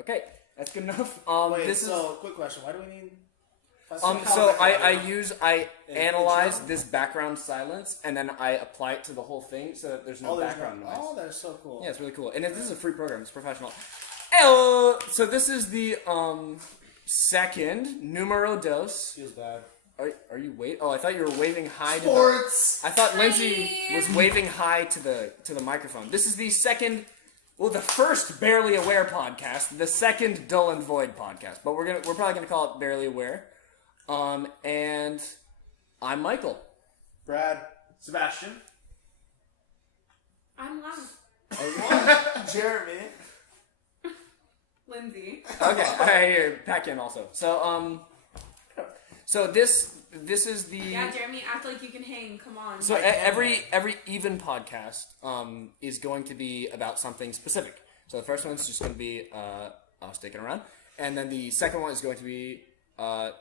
Okay, that's good enough. Quick question. Why do we need... I analyze this background silence, and then I apply it to the whole thing, so that there's no background noise. Oh, that's so cool. Yeah, it's really cool. And this is a free program. It's professional. So this is the second numero dos. Feels bad. Are you Oh, I thought you were waving high. Sports. I thought Lindsay was waving high to the microphone. This is the second. Well, the first Barely Aware podcast, the second Dull and Void podcast, but we're probably gonna call it Barely Aware. And I'm Michael. Brad. Sebastian. I'm Wong. Jeremy. Lindsay. Okay, I pack in also. So this is the... Yeah, Jeremy, act like you can hang. Come on. So every even podcast is going to be about something specific. So the first one's just going to be us sticking around. And then the second one is going to be, like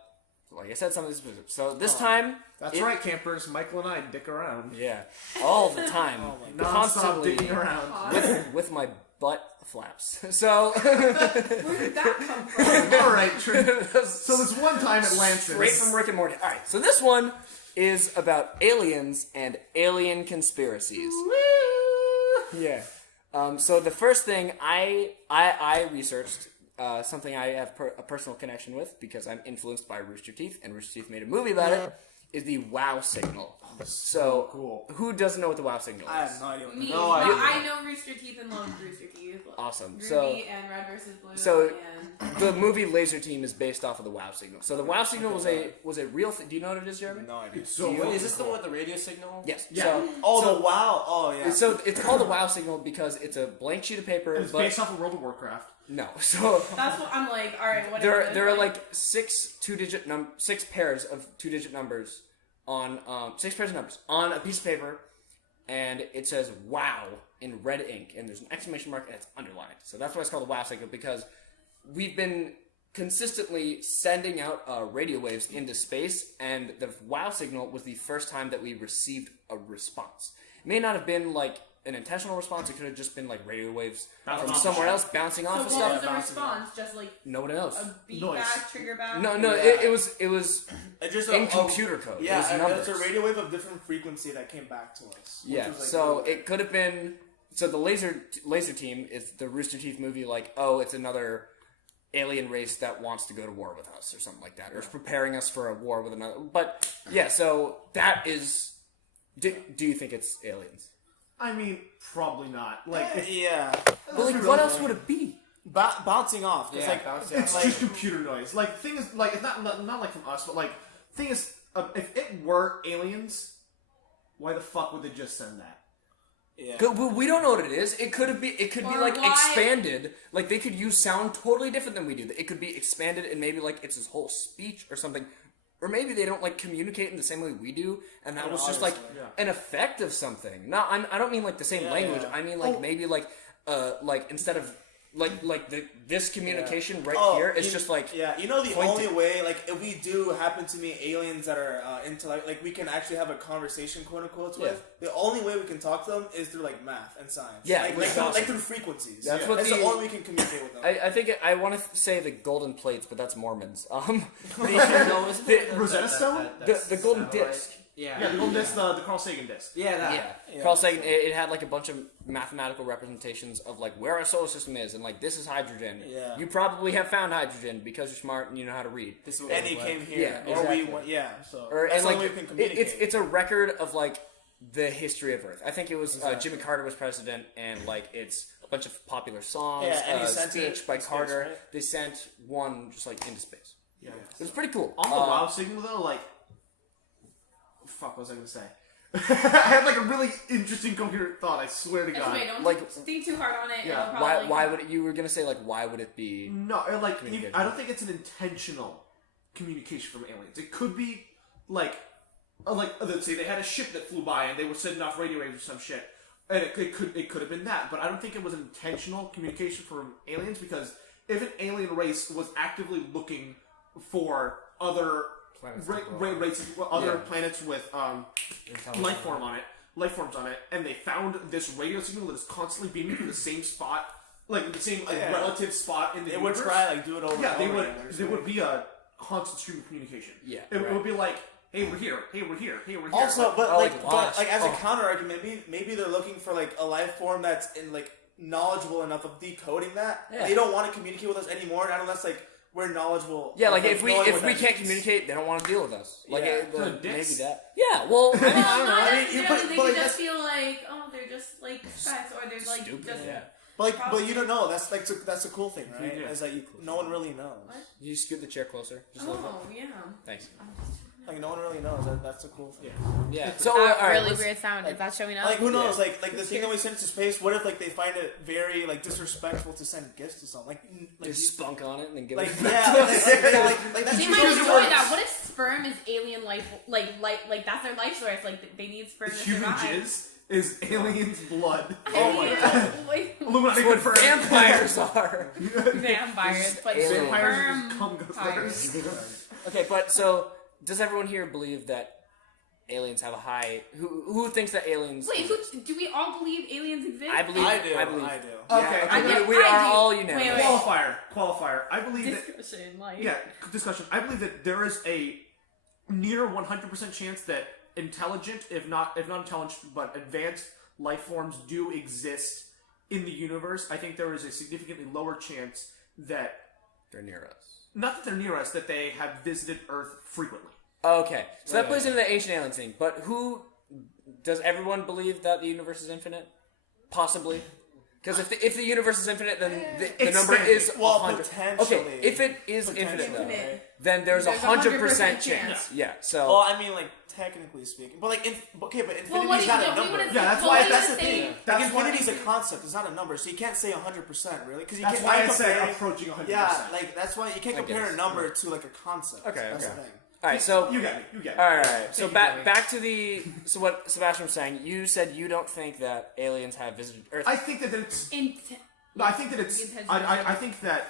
I said, something specific. So this time... That's right, campers. Michael and I dick around. Yeah, all the time. Constantly dicking around. With my butt flaps. So... Where did that come from? All right, so this one time at Lansing. Straight from Rick and Morty. All right, so this one is about aliens and alien conspiracies. Woo! Yeah. So the first thing I researched, something I have a personal connection with because I'm influenced by Rooster Teeth, and Rooster Teeth made a movie about it, is the wow signal. So cool. Who doesn't know what the wow signal is? I have no idea what Me. No idea. I know Rooster Teeth and love Rooster Teeth. Awesome. Ruby and Red vs. Blue. So and... the movie Laser Team is based off of the wow signal. So the wow signal was a real thing. Do you know what it is, Jeremy? No idea. Is this the one with the radio signal? Yes. Yeah. So, the wow. Oh, yeah. So it's called the wow signal because it's a blank sheet of paper. It's based off of World of Warcraft. No. So that's what I'm like. All right. What there are like six pairs of 2-digit numbers on 6 pairs of numbers on a piece of paper, and it says "wow" in red ink, and there's an exclamation mark, and it's underlined. So that's why it's called the wow signal, because we've been consistently sending out radio waves into space, and the wow signal was the first time that we received a response. It may not have been like an intentional response. It could have just been like radio waves from somewhere else bouncing off of So stuff. what was the response? Just like no one knows. a beat Noise. back, trigger back? No, Yeah. it was It's just in computer code. Yeah, it was numbers. it's a radio wave of different frequency that came back to us. Yeah, was, like, so really it could have been... So the laser team is the Rooster Teeth movie, like, oh, it's another alien race that wants to go to war with us, or something like that, or is preparing us for a war with another... But, yeah, so that is... Do you think it's aliens? I mean, probably not. Like, yeah. But, like, what else would it be? Bouncing off. Yeah, bouncing it's off. just computer noise. Like, thing is, like, it's not like from us, but like, thing is, if it were aliens, why the fuck would they just send that? Yeah. But we don't know what it is. It could be Or like why- expanded. Like they could use sound totally different than we do. It could be expanded and maybe like it's his whole speech or something. Or maybe they don't like communicate in the same way we do, and that was just like an effect of something. No, I don't mean like the same language. Yeah. I mean like maybe like instead of this communication here is just like you know the only way, like if we do happen to meet aliens that are into like we can actually have a conversation, quote unquote, with, the only way we can talk to them is through like math and science. Yeah, like through frequencies. That's That's the only way we can communicate with them. I think I want to say the golden plates, but that's Mormons. Rosetta Stone? The golden disc. Yeah, the golden disc, the Carl Sagan disc. Yeah. Carl Sagan, it had like a bunch of mathematical representations of like where our solar system is, and like this is hydrogen. Yeah. You probably have found hydrogen because you're smart and you know how to read. And he came here. Yeah, Or we exactly. went, so Or, that's and the like only way we can communicate. it's a record of like the history of Earth. I think it was Jimmy Carter was president, and like it's a bunch of popular songs, and he sent speech it by in space, Carter. right? They sent one just like into space. Yeah. It was pretty cool. On the wow signal though, like, fuck, what was I gonna say? I had like a really interesting computer thought. I swear to God. Okay, don't Like- think too hard on it. Yeah. It'll Why probably- would you were gonna say like why would it be? No, like Communication. I don't think it's an intentional communication from aliens. It could be like let's say they had a ship that flew by and they were sending off radio waves or some shit, and it could have been that. But I don't think it was an intentional communication from aliens, because if an alien race was actively looking for other races, other planets with life forms on it, and they found this radio signal that is constantly beaming from the same spot like the same Yeah. relative spot in the They universe. would try like do it over. Yeah, and they over would. again, There would be a constant stream of communication. Yeah, it right. would be like, "Hey, we're here. Hey, we're here. Hey, we're here." Also, but Oh, like, like but lost. like as a Oh. counter argument, maybe they're looking for like a life form that's in like knowledgeable enough of decoding that. Yeah. They don't want to communicate with us anymore, not unless like we're knowledgeable. Yeah, like of, if we knowing what can't that means. communicate, they don't want to deal with us. Like Yeah. maybe Dicks. that. Yeah. Well, I mean, I don't know. Not I mean, necessarily. but- They but could like, just feel like, oh, they're just like specs, or they're like Stupid. just. Yeah. But you don't know. That's like that's a cool thing, right? Yeah. Is that no one really knows. What? You scoot the chair closer. Just a little bit. Oh yeah. Thanks. Like no one really knows. That's a cool thing. Yeah. So That all right, really let's- weird sound. Is that showing up? Like who knows? Yeah. Like the thing that we send to space. What if like they find it very like disrespectful to send gifts to someone? Like just spunk on it and then give like it. yeah, like that's They might usually enjoy what- that. What if sperm is alien life? Like that's their life source. Like they need sperm to Human survive. jizz is aliens' blood. Oh my god. Illuminati What confirmed. vampires are. Vampires, but Alien. Vampires sperm. come Vampires. Okay, but so does everyone here believe that aliens have a high? Who thinks that aliens? Wait, do we all believe aliens exist? I believe. I do. I believe. Okay, Yeah, I okay, know- we I are do. all Wait, unanimous. wait. Qualifier. I believe that. Discussion, like Discussion. I believe that there is a near 100% chance that intelligent, if not intelligent, but advanced life forms do exist in the universe. I think there is a significantly lower chance that, They're near us. not that they're near us, that they have visited Earth frequently. Okay, so that Right. plays into the ancient aliens thing. But who does everyone believe that the universe is infinite? Possibly. Because if the universe is infinite, then the number Expanding. is Well, 100. potentially. Okay, if it is Potentially. infinite, though, Infinite. then there's a There's 100% 100% chance. Yeah. So Well, I mean, like technically speaking, but like, but infinity's Well, what do you not a know? We number. wouldn't Yeah, that's well, why- we That's the would thing. say- Like, That's why- infinity's a concept. It's not a number, so you can't say 100%, really, because you That's can't. why I you're said comparing- approaching 100%. Yeah, like that's why you can't I compare guess. a number to like a concept. Okay, That's okay. the thing. all right. So You get me. You get me. all right. So you, back Danny. back to the so what Sebastian was saying. You said you don't think that aliens have visited Earth. I think that it's. In No, I think that it's. Intentional. I think that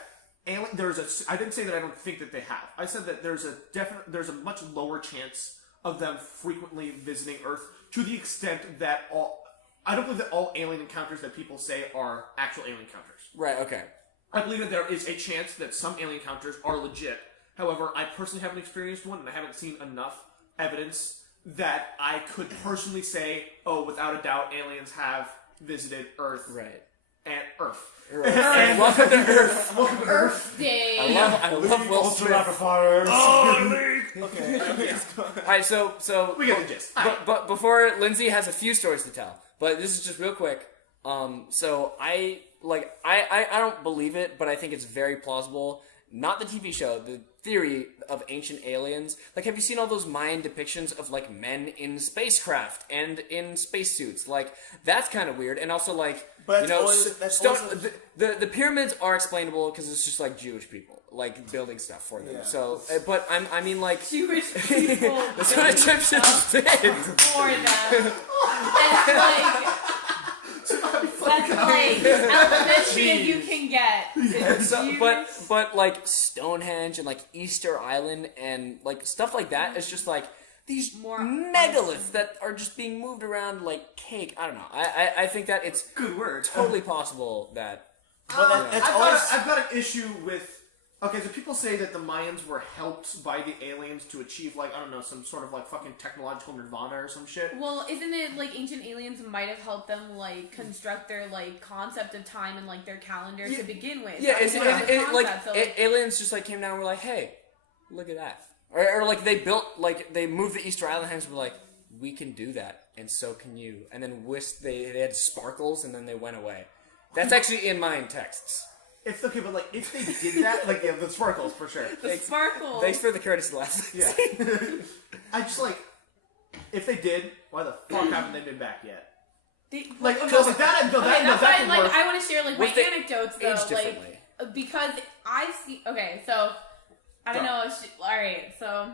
there's a. I didn't say that I don't think that they have. I said that there's a much lower chance of them frequently visiting Earth to the extent that all. I don't believe that all alien encounters that people say are actual alien encounters. right. Okay. I believe that there is a chance that some alien encounters are legit. However, I personally haven't experienced one, and I haven't seen enough evidence that I could personally say, oh, without a doubt, aliens have visited Earth Right. and Earth. And welcome to Earth. Welcome to Earth. Day. I love Will Smith. Okay. All right, so We get the gist. But before Lindsay has a few stories to tell, but this is just real quick. So I don't believe it, but I think it's very plausible. Not the TV show, the theory of ancient aliens. Like, have you seen all those Mayan depictions of like men in spacecraft and in spacesuits? Like, that's kind of weird. And also, like, But you know, that's stone, also- the pyramids are explainable because it's just like Jewish people like building stuff for them. Yeah. So, but I mean, like. Jewish people. That's what Egyptians did. For them. That's like elementary as you can get. So, but like Stonehenge and like Easter Island and like stuff like that is just like these More megaliths that are just being moved around like cake. I don't know. I think that it's Good word. totally possible that. But that's I've always. got an issue with. Okay, so people say that the Mayans were helped by the aliens to achieve, like, I don't know, some sort of, like, fucking technological nirvana or some shit. Well, isn't it like ancient aliens might have helped them like construct their like concept of time and like their calendar to begin with? Yeah, That was it's one of the like concepts, so, aliens just like came down and were like, hey, look at that, or like they built like they moved the Easter Island hands and were like, we can do that, and so can you, and then they had sparkles and then they went away. That's actually in Mayan texts. If they did that, like, yeah, the sparkles, for sure. the sparkle. Thanks for the courtesy laugh. Yeah. I just, like, if they did, why the fuck haven't they been back yet? Like, no, like, that, no, Okay, that, no, that's that why can like work. I want to share like What my if they anecdotes though, age like differently? because I see. Okay, so I don't Go. know. All right, so all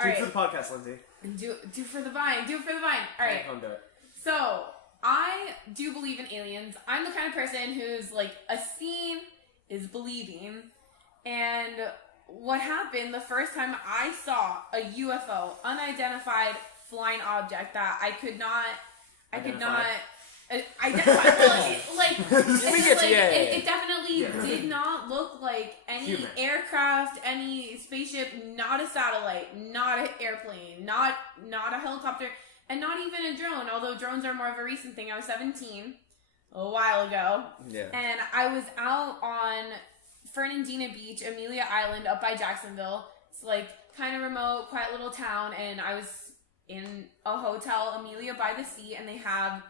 Do it right, for the podcast, Lindsay. do for the vine, do for the vine. All right, Come do it. so I do believe in aliens. I'm the kind of person who's like a scene is believing, and what happened the first time I saw a UFO, unidentified flying object that I could not I definitely like it definitely Yeah. did not look like any Human. aircraft, any spaceship, not a satellite, not an airplane, not a helicopter, and not even a drone. Although drones are more of a recent thing. I was 17 a while ago, and I was out on Fernandez Beach, Amelia Island, up by Jacksonville. It's like kind of remote, quiet little town, and I was in a hotel, Amelia by the sea, and they have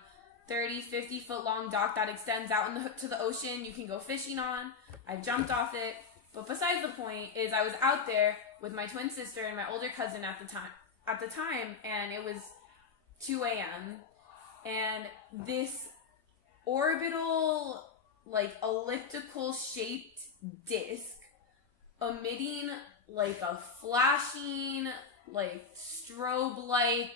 30, 50 foot long dock that extends out to the ocean. You can go fishing on. I jumped off it. But besides the point is I was out there with my twin sister and my older cousin at the time, and it was 2 a.m. and this orbital, like, elliptical shaped disc emitting like a flashing, like, strobe-like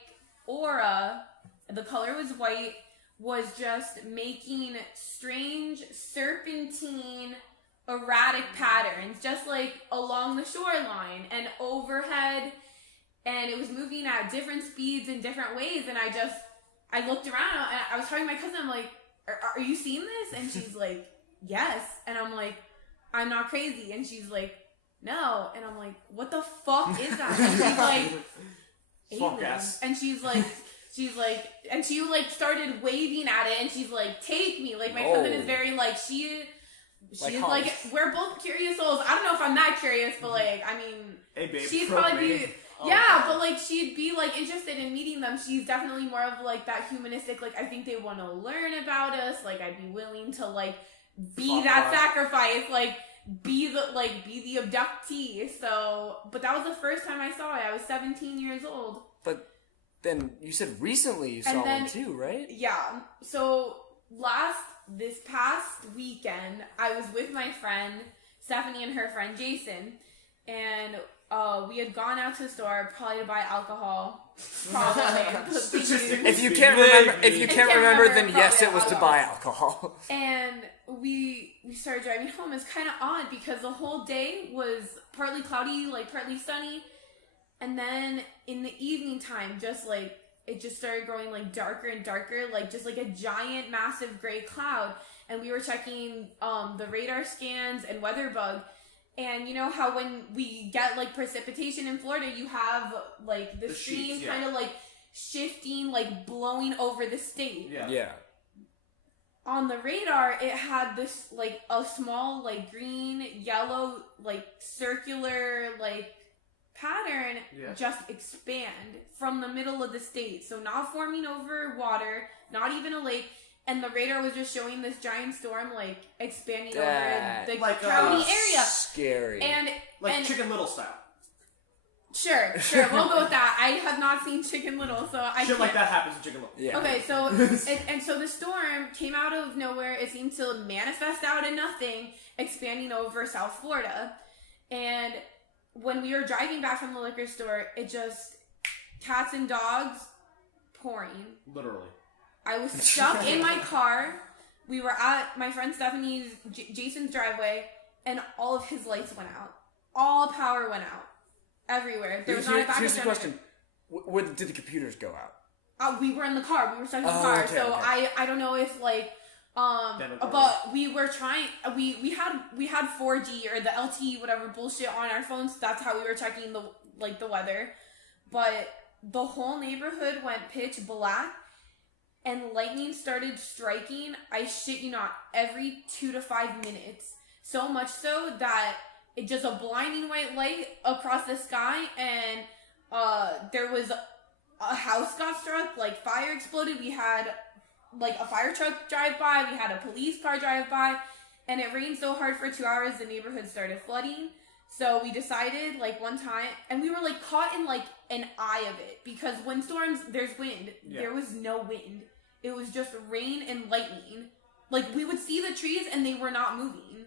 aura, the color was white, was just making strange serpentine erratic patterns, just like along the shoreline and overhead, and it was moving at different speeds in different ways. And I looked around and I was talking to my cousin, I'm like, are you seeing this? And she's like, yes. And I'm like, I'm not crazy. And she's like, no. And I'm like, what the fuck is that? And she's like, aliens. And she's like, and she like started waving at it, and she's like, take me. Like, my cousin is very like, she's like, we're both curious souls. I don't know if I'm that curious, but like, I mean, hey babe, she'd probably be, but like, she'd be like interested in meeting them. She's definitely more of like that humanistic, like, I think they want to learn about us. Like, I'd be willing to like be that sacrifice, like be the abductee. So, but that was the first time I saw it. I was 17 years old. But then you said recently you saw one too, right? Yeah. So this past weekend, I was with my friend Stephanie and her friend Jason, and we had gone out to the store probably to buy alcohol. Probably. If you can't remember, then yes, it was to buy alcohol. And we started driving home. It's kind of odd because the whole day was partly cloudy, like partly sunny, and then in the evening time, just like it just started growing like darker and darker, like just like a giant, massive gray cloud. And we were checking the radar scans and weather bug. And you know how when we get like precipitation in Florida, you have like the stream kind of like shifting, like blowing over the state. Yeah. On the radar, it had this like a small like green, yellow, like circular like pattern just expand from the middle of the state. So not forming over water, not even a lake. And the radar was just showing this giant storm, like, expanding over the like county area. Scary. And Chicken Little style. Sure, we'll go with that. I have not seen Chicken Little, so I Shit like that happens in Chicken Little. Yeah. Okay, so, and so the storm came out of nowhere. It seemed to manifest out of nothing, expanding over South Florida. And when we were driving back from the liquor store, it just, cats and dogs, pouring. Literally. I was stuck in my car. We were at my friend Stephanie's, Jason's driveway, and all of his lights went out. All power went out. Everywhere. There was not a backup Here's the generator. question. Where did the computers go out? We were in the car. We were stuck in the car. Okay, so okay. I don't know if like, but we were trying, we had 4G or the LTE, whatever bullshit on our phones. So that's how we were checking the weather. But the whole neighborhood went pitch black. And lightning started striking, I shit you not, every 2 to 5 minutes. So much so that it just a blinding white light across the sky, and there was a house got struck, like fire exploded. We had like a fire truck drive by, we had a police car drive by, and it rained so hard for 2 hours the neighborhood started flooding. So we decided like one time, and we were like caught in like an eye of it, because windstorms, there's wind. Yeah. There was no wind. It was just rain and lightning. Like, we would see the trees and they were not moving.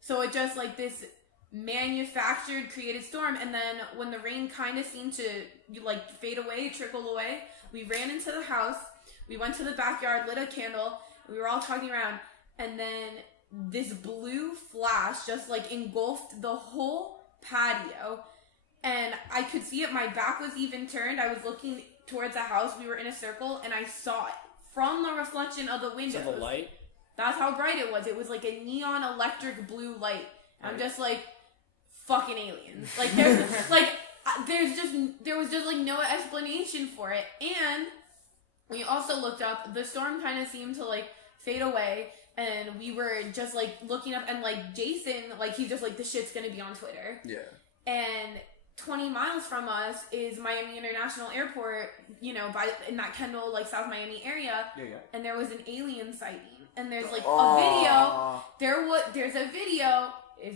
So it just, like, this manufactured, created storm. And then when the rain kind of seemed to, like, fade away, trickle away, we ran into the house. We went to the backyard, lit a candle. We were all talking around. And then this blue flash just, like, engulfed the whole patio. And I could see it. My back was even turned. I was looking towards the house. We were in a circle, and I saw it from the reflection of the windows. So the light. That's how bright it was. It was like a neon electric blue light. I'm just like, fucking aliens. Like there was just like no explanation for it. And we also looked up. The storm kind of seemed to like fade away, and we were just like looking up, and like Jason, like he's just like, the shit's gonna be on Twitter. Yeah. And 20 miles from us is Miami International Airport, in that Kendall, like South Miami area. Yeah. And there was an alien sighting. And there's like a video. There's a video. If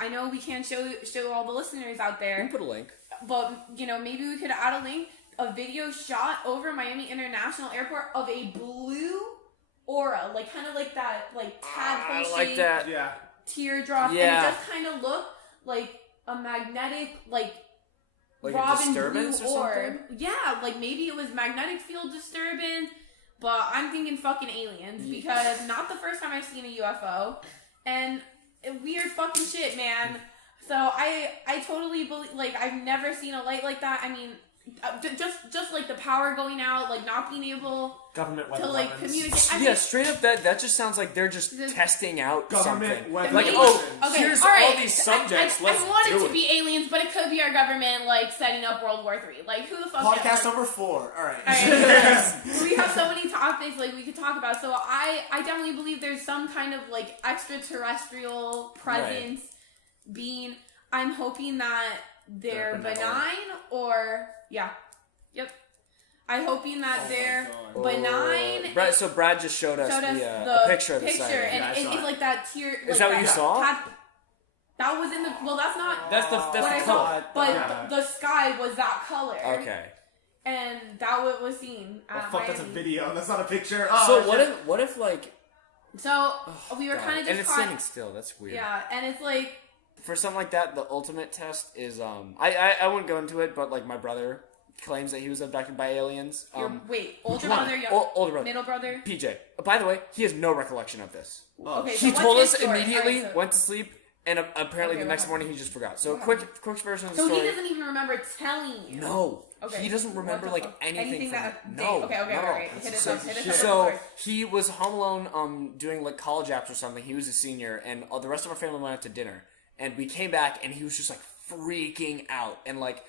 I know we can't show all the listeners out We there, can put a link. but maybe we could add a link. A video shot over Miami International Airport of a blue aura, like kind of like that, like tadpole like shape that. Yeah. teardrop, Yeah. and it just kind of looked like a magnetic, like A Robin disturbance blue or orb. something? Yeah, like maybe it was magnetic field disturbance, but I'm thinking fucking aliens because not the first time I've seen a UFO, and weird fucking shit, man. So I totally believe, like, I've never seen a light like that. I mean, just like the power going out, like not being able Government to weapons. like communicate. I Yeah, mean, straight up, that just sounds like they're just This- testing out Government something. weapons. Like, Maybe- oh, okay, here's all right. all these subjects. I let's want do it to be aliens, but it could be our government, like setting up World War III. Like, who the fuck? knows? Podcast number 4. All right. Alright, we have so many topics like we could talk about. So I definitely believe there's some kind of like extraterrestrial presence being. I'm hoping that they're benign or yep. I'm hoping that they're benign. So Brad just showed us the picture of the site. and Yeah, I saw it's it. like that tier. Is that what you saw? That was in the. Well, that's not. That's the what I color. saw, but Yeah. the sky was that color. Okay. And that was seen. Oh, At fuck, that's a Miami. video. That's not a picture. Oh, So shit. what if like So we were God. kind of just and it's caught. standing still. That's weird. Yeah, and it's like. For something like that, the ultimate test is I wouldn't go into it, but like my brother claims that he was abducted by aliens. Wait, older one? brother, young, Older brother. middle brother. PJ. By the way, he has no recollection of this. Okay, so He what's told his us story? immediately, Alright, so- went to sleep, and apparently Okay, the what next happened? morning he just forgot. So What quick version of the So story. he doesn't even remember telling you. No. Okay. He doesn't What remember the like fuck? anything from that. it. No. Okay. no. Alright. Hit us up. So he was home alone, doing like college apps or something. He was a senior, and the rest of our family went out to dinner. And we came back, and he was just like freaking out, and like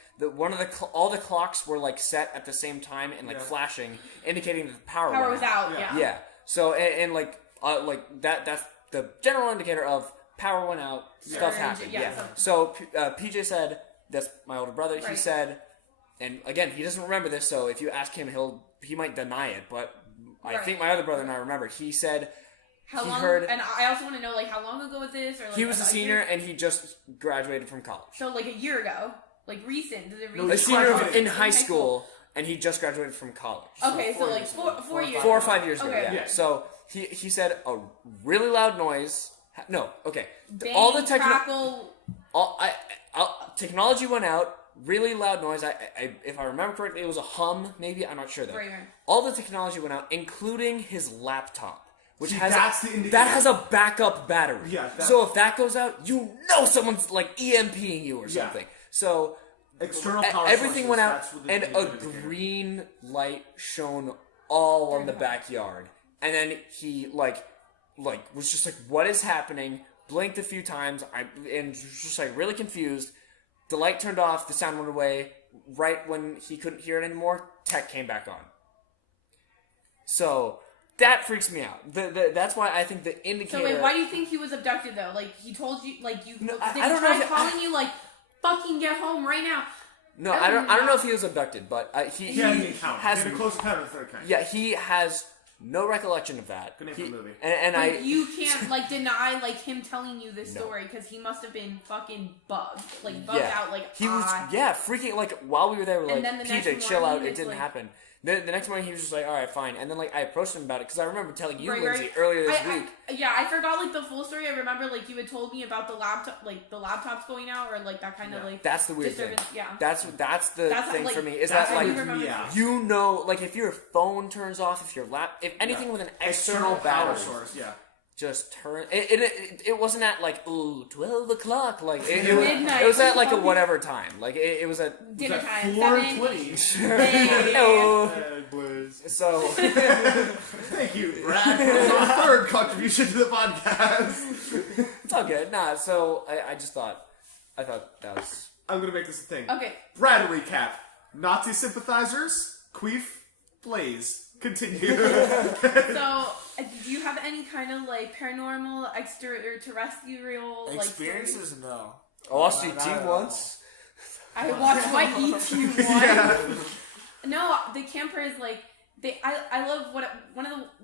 all the clocks were like set at the same time and like flashing, indicating that the power Power went was out. Yeah. Yeah. So and like that's the general indicator of power went out, stuff Surge, happened. yeah, Yeah. something. So PJ said, that's my older brother. He Right. said, and again, he doesn't remember this. So if you ask him, he might deny it. But I Right. think my other brother and I remember. He said How he long? heard And I also want to know like how long ago was this? Or like he was a about senior year? and he just graduated from college. So like a year ago, like recent. Is it No, recent? A he's senior graduated in high school, and he just graduated from college. Okay, so 4 like years four ago. 4 years. 4 or ago. 5 years ago. Okay. Yeah. Yeah. So he said a really loud noise. No, okay. Bang, all the crackle. technology went out. Really loud noise. If I remember correctly, it was a hum. Maybe I'm not sure though. Right. All the technology went out, including his laptop, which See, has that's the indicator. that has a backup battery. Yeah, that- So if that goes out, you know someone's like EMPing you or Yeah. something. So External power everything sources, went out, that's what the and a indicator. green light shone all on the backyard. And then he like was just like, "What is happening?" Blinked a few times. And was just like really confused. The light turned off. The sound went away. Right when he couldn't hear it anymore, tech came back on. So that freaks me out. That's why I think the indicator. So wait, why do you think he was abducted though? Like he told you, like you. No, did I he don't know try if- calling you like, fucking get home right now? No, I don't know if he was abducted, but He had an encounter. has. He had a close encounter of the third kind. Yeah, he has no recollection of that. Good name for a movie. And But I. you can't like deny like him telling you this No. story because he must have been fucking bugged out. Like he was freaking like while we were there. We're like, And then the next PJ, chill out. morning It it's didn't like- happen. The next morning he was just like, all right, fine. And then like I approached him about it because I remember telling you, Right, Lindsay, right. earlier this I week. I forgot like the full story. I remember like you had told me about the laptop, like the laptops going out or like that kind of like That's the weird thing. disturbance. Yeah. That's the That's, thing like, for me is that's that what like we remember. Yeah. you know, like if your phone turns off, if anything with an external power battery source. Yeah. just turn it wasn't at like 12 o'clock like it was, Midnight. it was at like a whatever time like it was at Dinner time. 4:20. Hey. Hello. is. So Thank you, Brad, for your third contribution to the podcast. it's all good. Nah, so I thought that was. I'm gonna make this a thing. Okay. Brad, recap. Nazi sympathizers, queef, blaze. Continue. So, do you have any kind of like paranormal, extraterrestrial like Experiences? No. I watched Not ET at all. once. I watched my ET one. No, the campers like I love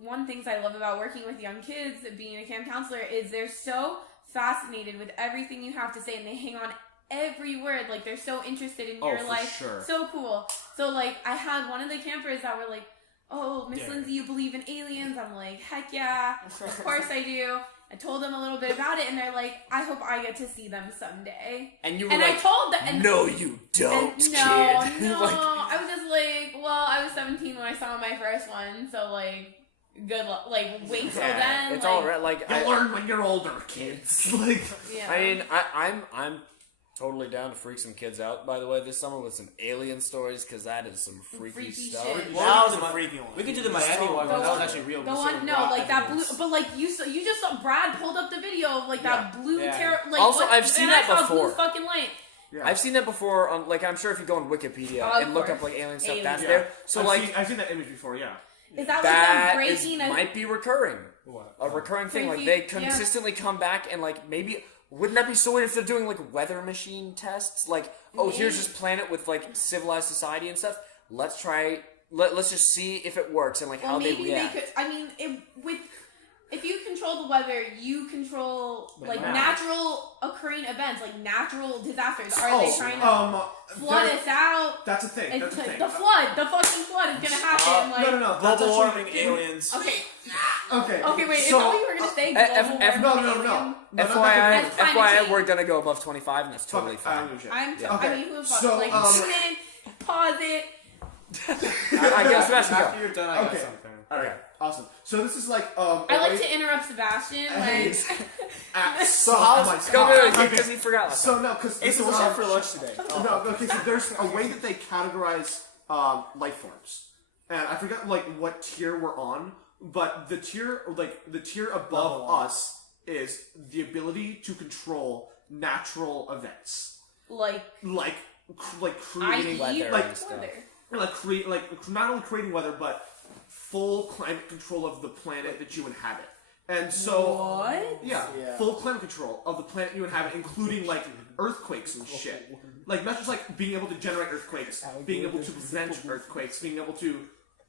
one things I love about working with young kids, being a camp counselor, is they're so fascinated with everything you have to say, and they hang on every word. Like they're so interested in your for life. sure. So cool. So like I had one of the campers that were like, "Oh, Miss Lindsay, you believe in aliens?" I'm like, "Heck yeah, of course I do." I told them a little bit about it, and they're like, "I hope I get to see them someday." And you were And like, I told them, and "No, you don't, and kid." no, Like, I was just like, well, I was 17 when I saw my first one, so like, good luck. Like, wait till then. it's like, all right. Like You'll learn when you're older, kids. Like, Yeah. I mean, I'm totally down to freak some kids out. By the way, this summer with some alien stories, because that is some freaky stuff. shit. That was a freaky one. We could do the Miami one. The That was one- actually real. The We one, saw no, raw like that blue, evidence. but like you just saw Brad pulled up the video of like that blue Yeah. terror. Like, Also, what, I've seen and that I saw before. Blue fucking light. yeah. I've seen that before on, like, I'm sure if you go on Wikipedia Of and look course. up like alien stuff, Alien. that's Yeah. there. So I've seen that image before. Yeah. Is that like that them is, breaking a? might be recurring. What? A recurring thing. Like, Freaky, they consistently come back and, like, maybe... Wouldn't that be so weird if they're doing, like, weather machine tests? Like, oh, here's Maybe. this planet with, like, civilized society and stuff. Let's try... Let's just see if it works and, like, Well, how they maybe react. they could. I mean, if you control the weather, you control like Yeah. natural occurring events, like natural disasters. Are they trying to flood there- us out? That's a thing. It's That's a thing. the fucking flood is gonna happen. Like, No. That's Global actually- warming, aliens. okay, Okay. wait. Is So, that what you were gonna say? F- Global F- warming, no. alien? FYI, That's climate FYI, change. we're gonna go above 25, and that's fuck totally it, I fine. don't give a shit. Yeah. Okay. I mean, who the fuck? So, like, tune in, pause it. I guess Sebastian, go. After you're done, I got Okay. something. Alright, awesome. So this is like I like to interrupt Sebastian. Like, So how's Because he forgot last time. So no, because Ace, what's up for lunch today? no, okay. So there's a way that they categorize life forms, and I forgot like what tier we're on, but the tier above Level one. us is the ability to control natural events, like like I creating eat weather like and stuff. like not only creating weather but full climate control of the planet that you inhabit. And so, What? Yeah, Yeah. full climate control of the planet you inhabit, including like earthquakes and shit. Like not just like being able to generate earthquakes, being able to prevent earthquakes, being able to,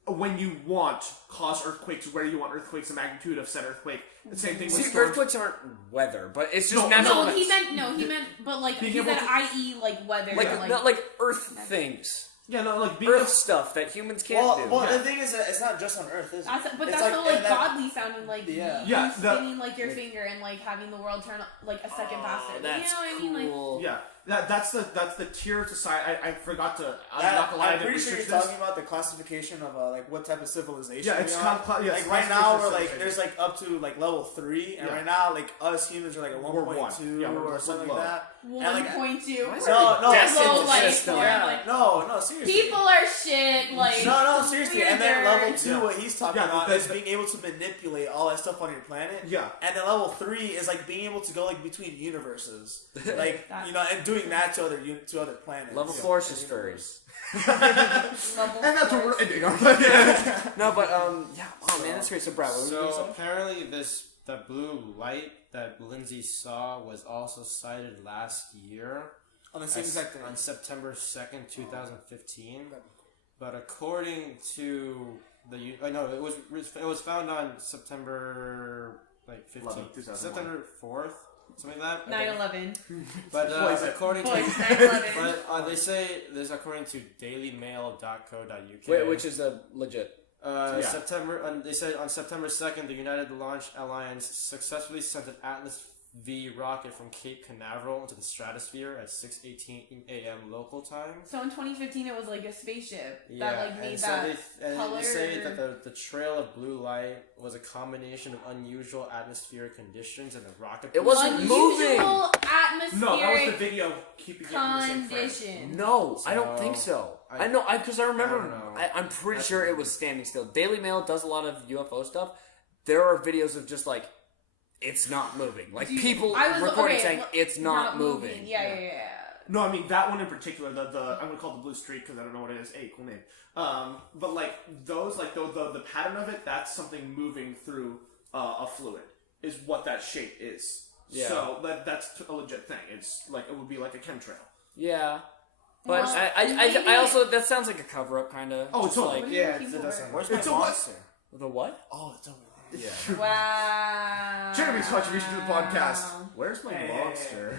when you want, cause earthquakes where you want earthquakes, the magnitude of said earthquake. The same thing with See, storms. earthquakes aren't weather, but it's just No, natural No, events. he meant, but like Being he able said, to- i.e., like weather, Like, not like Earth things. Yeah, no, like being Earth stuff that humans can't do. Well, Yeah. the thing is that it's not just on Earth, is it? but It's that's so like and that- godly sounding, like Yeah. you Yeah, that- spinning like your finger and like having the world turn like a second faster. Like, That's you know what I mean? Like, cool. Yeah, that's the tier of society. I forgot to. I'm That- not gonna lie. I I'm didn't pretty sure you're research this. talking about the classification of like what type of civilization. Yeah, it's we are. yes, Like right now we're like classification. there's like up to like level 3, and Yeah. right now like us humans are like a We're 1.2 one. Yeah, we're or something like low. that. 1.2. No, Destined like, system. yeah, like, no, seriously. people are shit. Like, No, seriously. And then weirder. level 2, Yeah. what he's talking Yeah, about the- is being able to manipulate all that stuff on your planet. Yeah. And then level 3 is like being able to go like between universes, like That- you know, and doing that to other planets. Level 4 is just furries. Level And that's what four. we're ending on. Yeah. No, but yeah. Oh man, that's great. So Brad, what were you So saying? apparently, the blue light that Lindsay saw was also sighted last year on the same exact thing. on September 2nd, 2015. But according to it was found on September 15th, 2001. September 4th, something like that. 9/11. But Boys, according Boys, to 9/11. but they say this according to dailymail.co.uk. Wait, which is legit. Yeah. They said on September 2nd, the United Launch Alliance successfully sent an Atlas V rocket from Cape Canaveral into the stratosphere at 6:18 a.m. local time. So in 2015, it was like a spaceship Yeah, that like made and so that they say color. that the trail of blue light was a combination of unusual atmospheric conditions and the rocket. It wasn't Unusual moving. atmospheric No, that was the video keeping it in the same frame. condition. No, I don't think so. I know, because I remember, I don't know. I'm pretty sure it was standing still. Daily Mail does a lot of UFO stuff. There are videos of just like, it's not moving. Like, people recording saying, it's not moving. Yeah. No, I mean that one in particular. The I'm gonna call it the Blue Streak because I don't know what it is. Hey, cool name. But like those, like the pattern of it, that's something moving through a fluid is what that shape is. Yeah. So that's a legit thing. It's like it would be like a chemtrail. Yeah. But Well, I also, that sounds like a cover-up, kind of. Oh, totally. What are you Yeah, looking it for? does sound Where's It's my a what? monster? The what? Oh, it's over there. Yeah. Wow. Jeremy's contribution to the podcast. Where's my Hey. monster?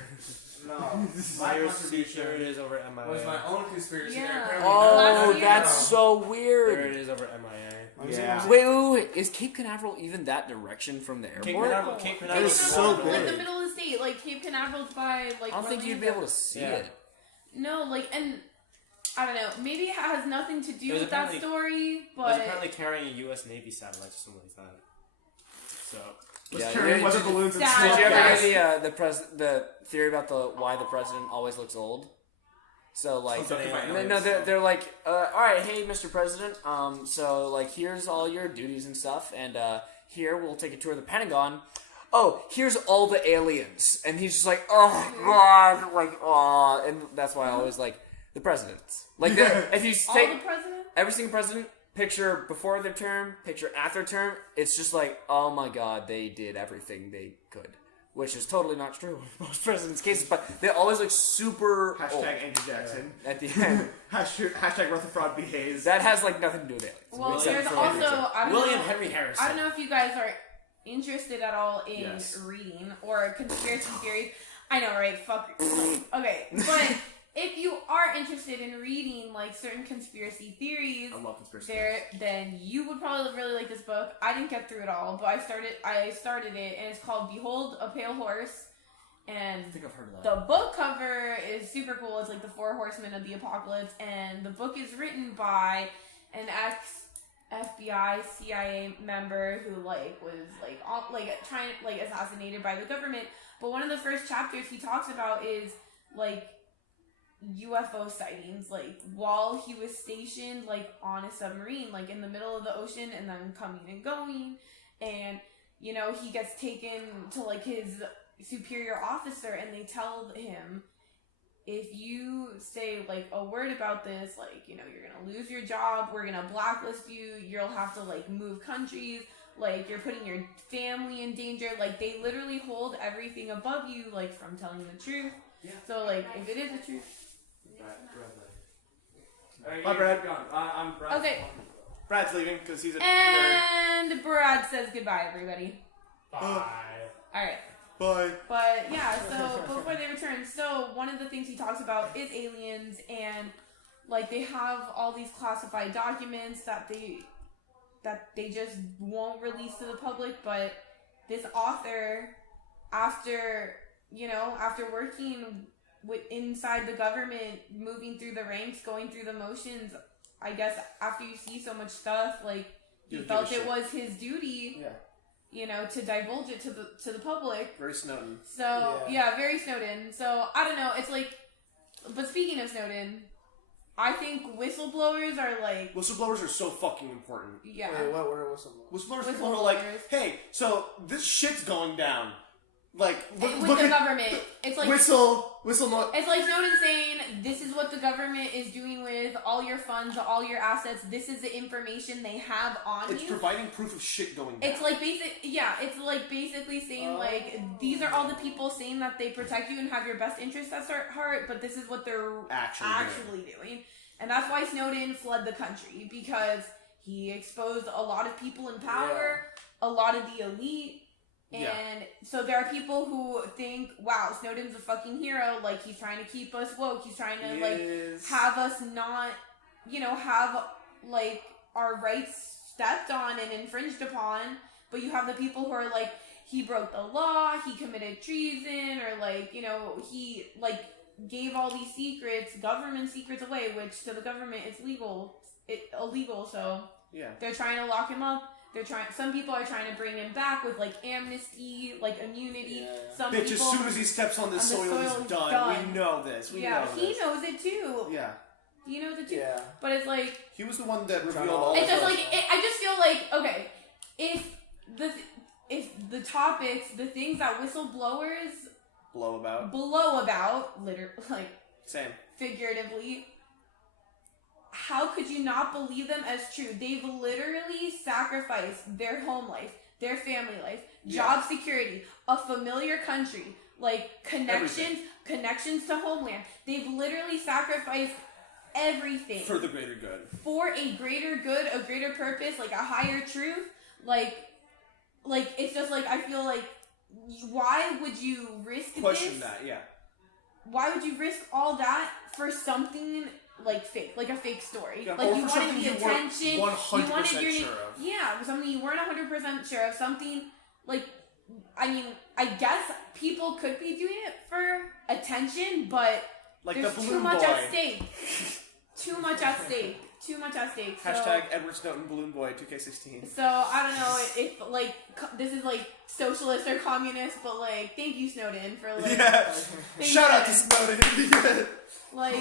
No. My contribution. There it is over at MIA. was my own conspiracy. Yeah. there. Apparently Oh, Last year. that's so There weird. it is over at MIA. Yeah. Wait. Is Cape Canaveral even that direction from the airport? Cape Canaveral. Cape Canaveral is so Canaveral's like big. the middle of the state, like Cape Canaveral's by like. I don't think you'd be able to see Yeah. it. No, like, and I don't know. Maybe it has nothing to It do was with that apparently- story, It was but apparently carrying a U.S. Navy satellite or something like that. So. Yeah, Carrying did- weather did- balloons and Did Did stuff. you ever Yes. hear the theory about why the president always looks old? So like, Something about no, aliens. they're like, all right, hey, Mr. President, so like, here's all your duties and stuff, and here we'll take a tour of the Pentagon. Oh, here's all the aliens, and he's just like, oh god, like, oh, and that's why I always like the presidents. Like, if you all take the presidents. every single president, picture before their term, picture after their term, it's just like, oh my god, they did everything they could. Which is totally not true in most presidents' cases, but they always look super old Hashtag Andrew Jackson. at the end. Hashtag Rutherford B. Hayes. That has like nothing to do with aliens. Well, except there's for also aliens. I don't William know, Henry Harrison. I don't know if you guys are interested at all in Yes. reading or conspiracy theories. I know, right? Fuck. Okay, but if you are interested in reading like certain conspiracy theories, I love conspiracy theories. then you would probably really like this book. I didn't get through it all, but I started it, and it's called "Behold a Pale Horse." And I think I've heard of that. the book cover is super cool. It's like the 4 horsemen of the apocalypse, and the book is written by an ex-FBI CIA member who like was trying assassinated by the government. But one of the first chapters he talks about is like UFO sightings, like while he was stationed like on a submarine, like in the middle of the ocean, and then coming and going, and you know he gets taken to like his superior officer, and they tell him, if you say like a word about this, like, you know, you're gonna lose your job, we're gonna blacklist you, you'll have to like move countries, like you're putting your family in danger. Like they literally hold everything above you, like from telling the truth. Yeah. So like if it is the truth. Bye, Brad. I'm Brad. Okay. Brad's leaving because he's a nerd. And Brad says goodbye, everybody. Bye. Alright. Bye. But yeah, so before they return, so one of the things he talks about is aliens, and like they have all these classified documents that they just won't release to the public. But this author, after working with inside the government, moving through the ranks, going through the motions, I guess after you see so much stuff, like he You felt give a it shit. was his duty, Yeah. you know, to divulge it to the public. Very Snowden. So yeah, very Snowden. So I don't know. It's like, but speaking of Snowden, I think whistleblowers are like, Whistleblowers are so fucking important. yeah. Wait, what were whistleblowers? Whistleblowers people who are like, Whistleblowers. hey, so this shit's going down. Like, With look the at government, it's like whistle no. it's like Snowden saying, "This is what the government is doing with all your funds, all your assets. This is the information they have on It's you." providing proof of shit going down. It's like it's like basically saying like these are all the people saying that they protect you and have your best interests at heart, but this is what they're Actually doing. And that's why Snowden fled the country, because he exposed a lot of people in power, a lot of the elite. And so there are people who think, wow, Snowden's a fucking hero, like he's trying to keep us woke, he's trying to like have us not, you know, have like our rights stepped on and infringed upon. But you have the people who are like, he broke the law, he committed treason, or like, you know, he like gave all these secrets, government secrets away, which to the government is illegal. So Yeah. they're trying to lock him up. Some people are trying to bring him back with like amnesty, like immunity. Yeah. Some Bitch, people, as soon as he steps on this soil, he's done. We know this. We know he this. knows it too. Yeah. He knows it too. Yeah. But it's like, He was the one that revealed all it's this. just like I just feel like, okay, if the topics, the things that whistleblowers Blow about. blow about, like Same. figuratively, how could you not believe them as true? They've literally sacrificed their home life, their family life, job security, a familiar country, like connections to homeland. They've literally sacrificed everything For the greater good. for a greater good, a greater purpose, like a higher truth. Like it's just like, I feel like, why would you risk Question this? that, yeah. Why would you risk all that for something like fake, like a fake story? Yeah, like or you for wanted something the you weren't attention, 100% you wanted your sure of. yeah, something you weren't 100% sure of. Something like, I mean, I guess people could be doing it for attention, but Like there's the too balloon much boy. at stake. Too much at stake. Too much at stake. So, Hashtag Edward Snowden Balloon Boy 2K16. so I don't know if like this is like socialist or communist, but like, thank you Snowden for like Yeah. thank Shout you. out to Snowden. Like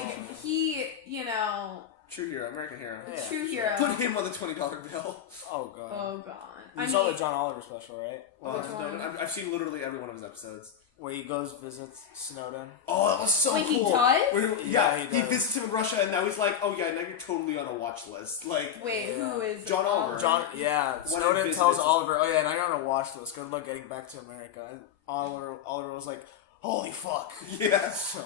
he, you know, True hero, American hero. Yeah, true for hero. Put him on the $20 bill. Oh god. Oh god. You I saw mean, the John Oliver special, right? Which one? I've seen literally every one of his episodes. Where he goes visits Snowden. Oh, that was so Wait, he cool. does? Where- Yeah, yeah, he he does. visits him in Russia, and now he's like, oh yeah, now you're totally on a watch list. Like, wait, Yeah. who is John Oliver. John, yeah. When Snowden he tells visits- Oliver, "Oh yeah, now you're on a watch list. Good luck getting back to America." And Oliver was like, "Holy fuck!" yeah. So,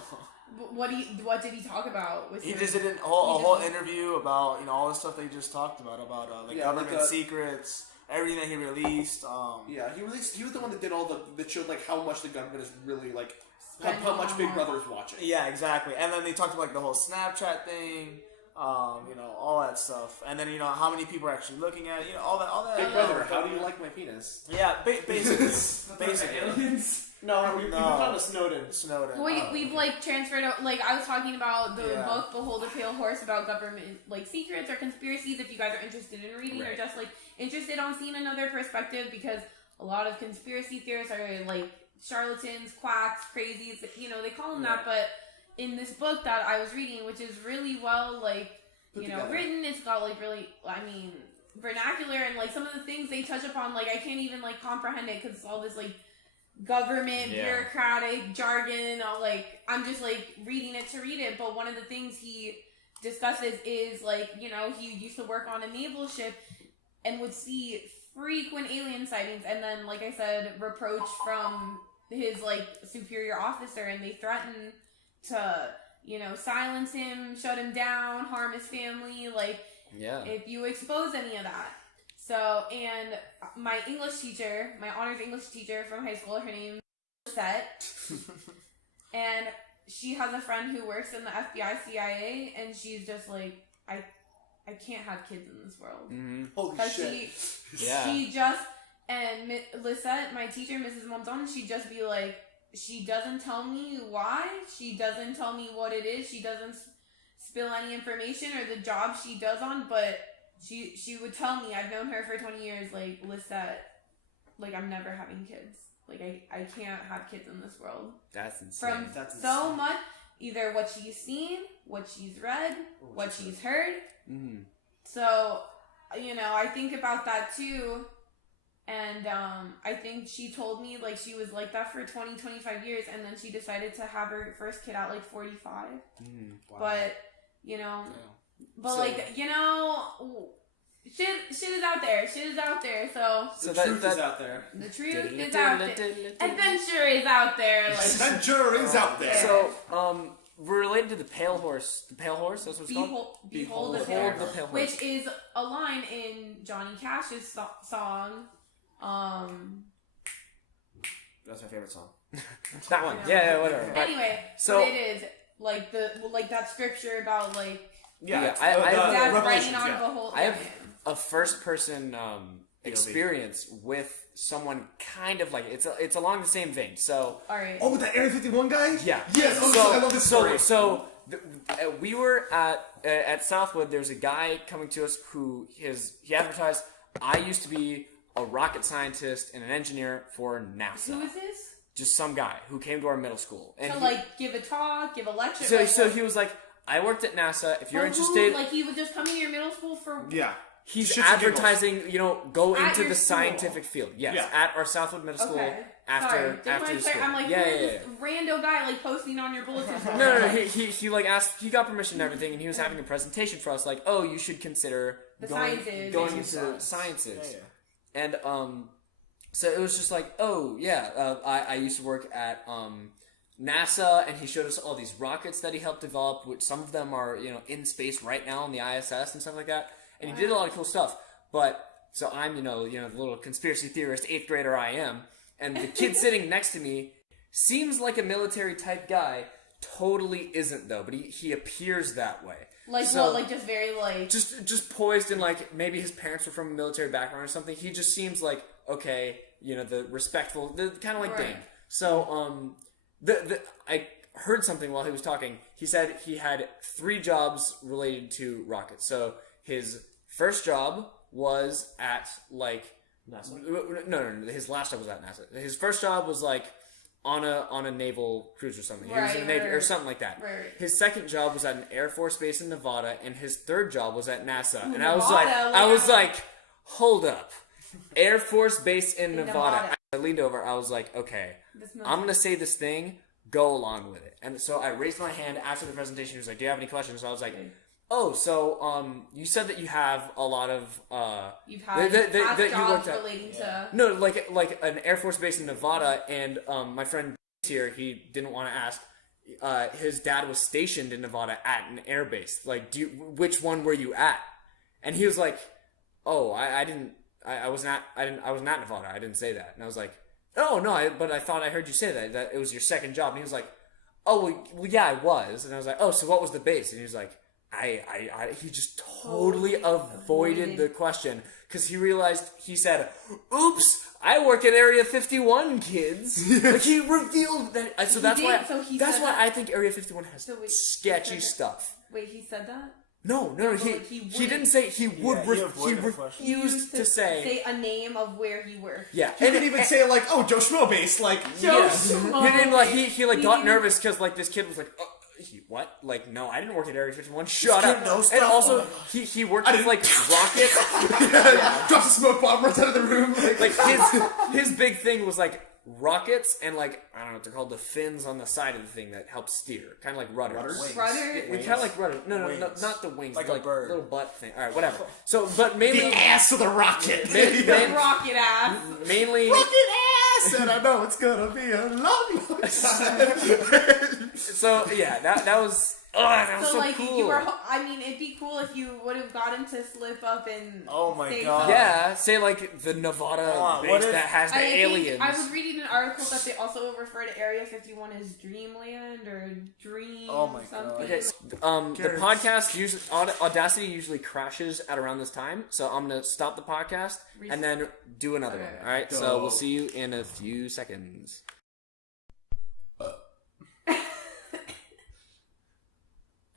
What did he talk about? Was he it- just did a He whole just- interview about all the stuff they just talked about like Yeah, government like, secrets, everything that he released. Yeah, he was the one that did all that showed like how much the government is really like Spending how much on Big what? Brother is watching. Yeah, exactly. And then they talked about like the whole Snapchat thing, all that stuff. And then how many people are actually looking at it, all that. Big Brother, how do you like my penis? Yeah, basically. Aliens? No, we found a Snowden. Snowden. We've like transferred out, like I was talking about the Yeah. book Behold the Pale Horse about government like secrets or conspiracies, if you guys are interested in reading or Right. just like interested on seeing another perspective, because a lot of conspiracy theorists are like charlatans, quacks, crazies, they call them that. But in this book that I was reading, which is really well Put together. written, it's got like really, I mean, vernacular, and like some of the things they touch upon, like I can't even like comprehend it because it's all this like government bureaucratic jargon. I'm just like reading it to read it. But one of the things he discusses is like, he used to work on a naval ship and would see frequent alien sightings, and then like I said, reproach from his like superior officer, and they threaten to silence him, shut him down, harm his family, like if you expose any of that. So, and my English teacher, my honors English teacher from high school, her name is Lisette, and she has a friend who works in the FBI, CIA, and she's just like, I can't have kids in this world. Mm-hmm. Holy Because shit. she just, and Lisette, my teacher, Mrs. Monton, she'd just be like, she doesn't tell me why, she doesn't tell me what it is, she doesn't spill any information or the job she does on, but she would tell me, I've known her for 20 years, like, Lisette, like, I'm never having kids. Like, I can't have kids in this world. That's insane. From That's so insane. much, either what she's seen, what she's read, what she's heard. Mm-hmm. So, I think about that too. And I think she told me like she was like that for 20, 25 years, and then she decided to have her first kid at like 45. Mm-hmm. Wow. But, but So- shit is out there. Shit is out there. So The So truth is out there. the truth is out there. Adventure is out there. Like, Adventure is out there. So, related to the pale horse. The pale horse. That's what it's called. Behold the Behold Pale the Pale Horse. Which is a line in Johnny Cash's song. That's my favorite song. That one. Yeah, whatever. But, Anyway, so- but it is like that scripture about like yeah, it's I the dad Revelations, writing on yeah. Behold. I have a first person experience with someone kind of like it's along the same vein. So All right. Oh, with that Area 51 guy? yeah, Yes. Oh, I love this story. We were at Southwood. There's a guy coming to us who he advertised, I used to be a rocket scientist and an engineer for NASA. Who is this? Just some guy who came to our middle school. And To give a talk, give a lecture. so he was like, I worked at NASA. If you're Who, interested, like he would just come to your middle school for. Yeah. he's Shits and giggles. advertising, go At into your the school. scientific field. Yes, Yeah. at our Southwood Middle School Okay. after Sorry. Just after wanted the to clear- school. I'm like, yeah, who yeah, is yeah. this rando guy posting on your bulletin board? No. He like asked. He got permission and everything, and he was having a presentation for us. Like, oh, you should consider The going sciences. into Basic the science. sciences. Yeah. And so it was just like, oh yeah, I used to work at NASA, and he showed us all these rockets that he helped develop. Which some of them are in space right now on the ISS and stuff like that. And he did a lot of cool stuff. But so I'm the little conspiracy theorist 8th grader I am, and the kid sitting next to me seems like a military type guy. Totally isn't though, but he appears that way. Like So- what? Like just very like. Just poised and like maybe his parents were from a military background or something. He just seems like okay, the respectful, the kind of like Right. Dane. So I heard something while he was talking. He said he had 3 jobs related to rockets. So his first job was at like NASA. No. His last job was at NASA. His first job was like on a naval cruise or something. He was in the Navy or something like that. Right. His second job was at an Air Force base in Nevada, and his third job was at NASA. And Nevada, I was like, hold up, Air Force base in Nevada. Nevada. I leaned over. I was like, okay, This must- I'm gonna say this thing. Go along with it. And so I raised my hand after the presentation. He was like, do you have any questions? So I was like, oh, so you said that you have a lot of You've had that past you jobs worked at- relating to. no, like an Air Force base in Nevada, and my friend here, he didn't want to ask. His dad was stationed in Nevada at an air base. Like, which one were you at? And he was like, "Oh, I was not Nevada. I didn't say that." And I was like, "Oh no, but I thought I heard you say that it was your second job." And he was like, "Oh, well yeah, I was." And I was like, "Oh, so what was the base?" And he was like, he just totally avoided the question because he realized, he said, "Oops, I work at Area 51, kids." Like he revealed that. So that's why. he That's said why that? I think Area 51 has So wait, sketchy he said that? stuff. Wait, he said that? No. like, He he didn't say he would. Yeah, he He avoided the question. refused to say. a name of where he worked. Yeah, He didn't even say like, "Oh, Joe Schmo base." Like, Yeah. Schmo. He didn't like. He got didn't- nervous because like this kid was like, what? Like, no, I didn't work at Area 51. Shut kid up. knows And stuff? also, Oh my he worked with like rockets. drops a smoke bomb, runs out of the room. Like his big thing was like rockets and like I don't know what they're called, the fins on the side of the thing that help steer, kind of like rudders. Rudders? Rudder. Kind of like rudder. No, Wings. not the wings. Like Like a bird. little butt thing. All right, whatever. So, but mainly, the ass of the rocket. Rocket ass. mainly. Rocket ass, and I know it's gonna be a long time. So yeah, that was. Oh, that was So, so like, cool. you were. I mean, it'd be cool if you would have gotten to slip up and. Oh my say God. something. Yeah, say like the Nevada on, base what if- that has the I think aliens. I was reading an article that they also refer to Area 51 as Dreamland or Dream. Oh my something. God. Okay, the podcast usually Audacity usually crashes at around this time, so I'm gonna stop the podcast and then do another Okay. one. All right, so we'll see you in a few seconds.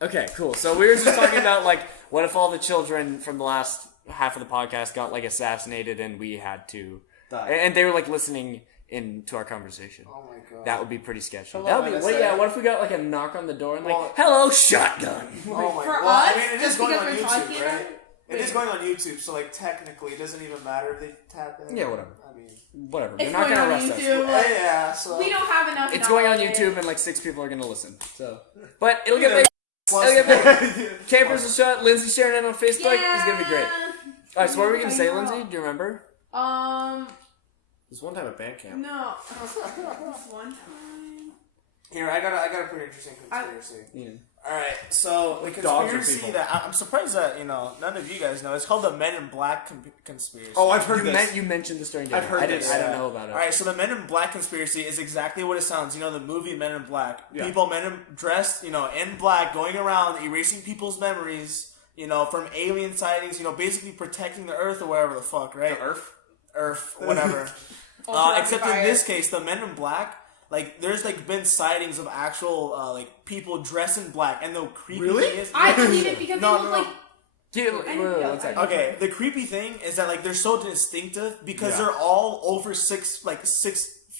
Okay, cool. So we were just talking about like, what if all the children from the last half of the podcast got like assassinated and we had to, and they were like listening in to our conversation. Oh my God. That would be pretty sketchy. Hello, That would be. NSA. What, yeah. What if we got like a knock on the door and like, Well- "Hello, shotgun." Oh my For God. us, I mean, it is just going because on we're talking YouTube, about right? it? It is going on YouTube, so like technically, it doesn't even matter if they tap in. Yeah, whatever. I mean, Whatever. It's They're not going gonna on arrest us. YouTube. Like, yeah. So we don't have enough. It's going on knowledge. YouTube and like 6 people are gonna listen. So, but it'll get Yeah. big. Plus- It'll get big. Campers will shut. Lindsay sharing it on Facebook. It's gonna be great. All right. So what were we gonna say, Lindsay? Do you remember? This one time at band camp. No. This one time. Here, I got a pretty interesting conspiracy. Yeah. All right, so the dogs or conspiracy people? that I'm surprised that none of you guys know. It's called the Men in Black conspiracy. Oh, I've heard this. You mentioned this during I've dinner. heard I didn't. this, I don't Yeah. know about it. All right, so the Men in Black conspiracy is exactly what it sounds. You know, the movie Men in Black. Yeah. People, dressed, in black, going around erasing people's memories. From alien sightings. Basically protecting the Earth or whatever the fuck, right? The Earth? Earth, whatever. Except in this case, the Men in Black, like, there's like been sightings of actual like people dressed in black, and the creepy thing is, I believe it because No, they look no, no. like. One second. okay, the creepy thing is that like they're so distinctive because they're all over 6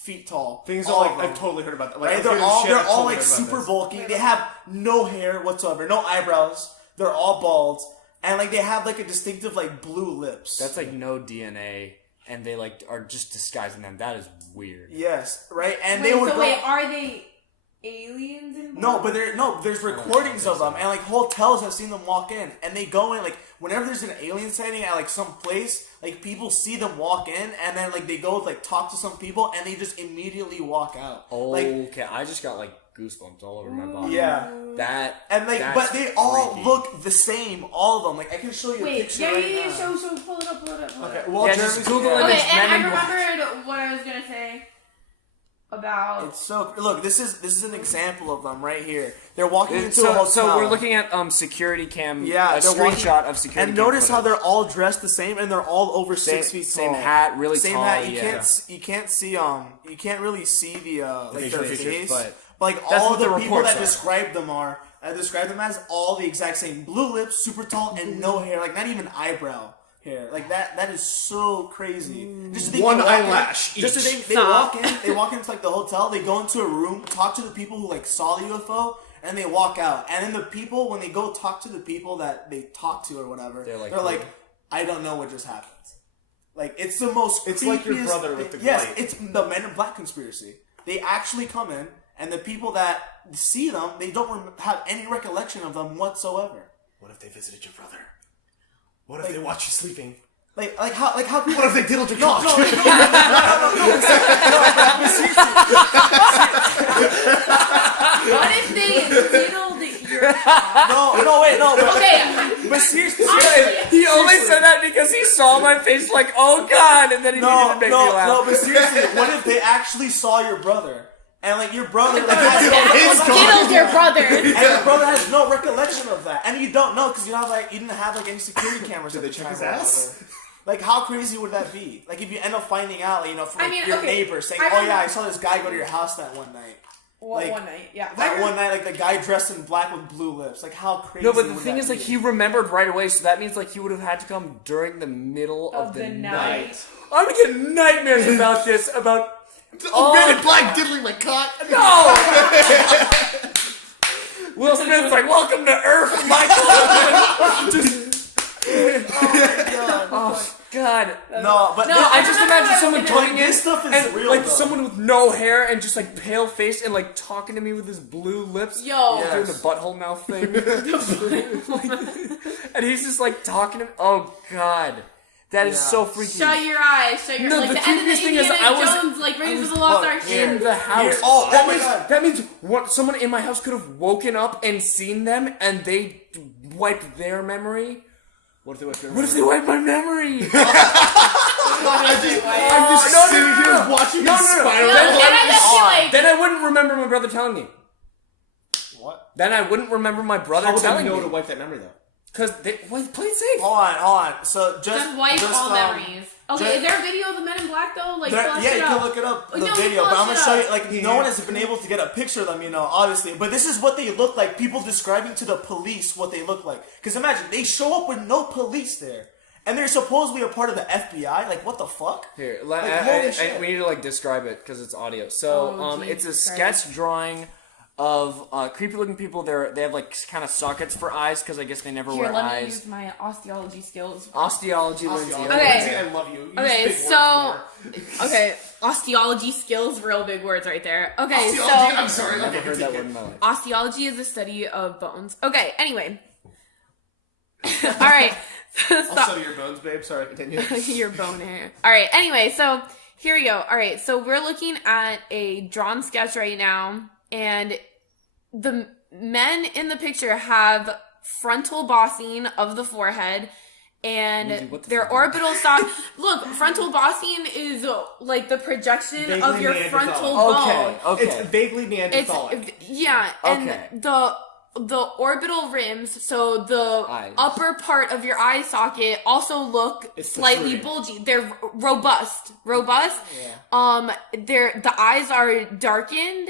feet tall. Things all are of like them. I've totally heard about that. Like, Right? I've They're heard all shit, they're I've all totally like heard about super this. bulky. They have no hair whatsoever, no eyebrows. They're all bald, and like they have like a distinctive like blue lips. That's like no DNA, and they like are just disguising them. That is weird. yes, right? And Wait, they would so go. wait, are they aliens? No, but there's recordings of them, and like hotels have seen them walk in, and they go in like whenever there's an alien sighting at like some place, like people see them walk in, and then like they go like talk to some people, and they just immediately walk out. Like, Okay, I just got like goosebumps all over my body. yeah, That and like, that's but they all freaky. look the same, all of them. Like I can show you a Wait, picture yeah, right yeah, now. show, pull it up. Okay, well, Yeah, Jeremy's just Google yeah. image Okay, and Men I in Black. remembered what I was gonna say about. It's so look. This is an example of them right here. They're walking into a hotel. So we're looking at security cam. Yeah, a they're walking- screenshot of security. And cam notice how footage. they're all dressed the same, and they're all over Same- 6 feet tall. same hat, really same tall, hat. You yeah. can't see you can't really see the like facial their features, face, but like that's all what the the people reports that are. describe them are. I describe them as all the exact same: blue lips, super tall, and no hair, like not even eyebrow hair. Like that is so crazy. Just to think One they walk in- eyelash Just to each. think they walk in, they walk into like the hotel, they go into a room, talk to the people who like saw the UFO, and they walk out. And then the people, when they go talk to the people that they talk to or whatever, They're like, I don't know what just happened. Like it's the most. It's like your creepiest brother with thing. the Yes, light. it's the Men in Black conspiracy. They actually come in, and the people that see them, they don't have any recollection of them whatsoever. What if they visited your brother? What if they watch you sleeping? Like how people. What if they diddled your No, cock? no, no, but seriously, What if they diddled your cock? no, wait, no, but, Okay, but seriously, He only said that because he saw my face like, oh god, and then he needed to make me no, laugh. but seriously, what if they actually saw your brother? And like your brother like has diddled your brother. and your brother has no recollection of that, and you don't know because you didn't have like any security cameras. Did they check his ass? Like how crazy would that be? Like if you end up finding out, like, from like, your neighbor saying, I "Oh yeah, remember- I saw this guy go to your house that one night." Like, one night, yeah. That one night, like the guy dressed in black with blue lips. Like how crazy? No, but the would thing that is, like, be? he remembered right away, so that means, like, he would have had to come during the middle of the night. I'm gonna get nightmares about this, about... Oh, Man in Black diddling my cock. No! Will Smith's like, welcome to Earth, Michael! Oh, God. No, but No, I just imagine someone Like, coming in, this stuff is and, real, like, though. someone with no hair and just, like, pale face and, like, talking to me with his blue lips. Yo. Yeah. Doing the butthole mouth thing. And he's just, like, talking to me. Oh, God. That is so freaky. Shut your eyes. Shut your No, like the the end of the creepiest thing is Indiana I was- Jones, like Raiders of the Lost Ark in shit. the house. Here- oh, that my means God. that means someone in my house could have woken up and seen them, and they wiped their memory. What if they went What if they wiped my memory? I'm just no, sitting no, here no. watching No, this no, no. spiral. No, and I just feel like Then I wouldn't remember my brother telling me. What? Then I wouldn't remember my brother How would they telling know me. to wipe that memory though? Because they play it safe. Hold on. So just wipe all memories. Okay, just- is there a video of the Men in Black though? Like, flash yeah, it you up. can look it up, the No, video, but flash I'm gonna it show up. you, like, no one has been able to get a picture of them, obviously, but this is what they look like, people describing to the police what they look like. Because imagine, they show up with no police there, and they're supposedly a part of the FBI, like, what the fuck? Here, holy shit. we need to like describe it because it's audio. So, Oh, it's a Jesus sketch Christ. drawing of creepy looking people. They have like kind of sockets for eyes because I guess they never Here, wear let me eyes. use my osteology skills. Osteology, Lindsay. Okay. Lindsay, I love you. Use Okay, big so words okay, osteology skills, real big words right there. Okay, more. Osteology, I'm so sorry. I've Okay, never heard that word continue. in my life. osteology is the study of bones. Okay, anyway. All right. I'll study your bones, babe. Sorry, continue. Your bone hair. All right. Anyway, so here we go. All right. So we're looking at a drawn sketch right now, and the men in the picture have frontal bossing of the forehead, and Lindsay, what the their fuck? orbital sock. Look, frontal bossing is like the projection Vaguely of your Neanderthal. frontal bone. Okay. It's vaguely It's Neanderthalic. yeah, and Okay. the the orbital rims, so the Eyes. upper part of your eye socket also look It's slightly protruding. bulgy. They're robust. The eyes are darkened.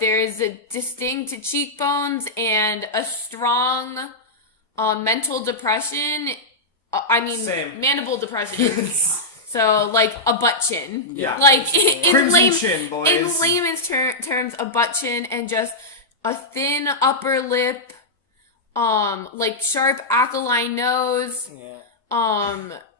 There is a distinct cheekbones and a strong mental depression. Same. Mandible depression. So, like, a butt chin. Yeah. Like, in Crimson chin, boys. in layman's terms, a butt chin and just a thin upper lip, like, sharp aquiline nose,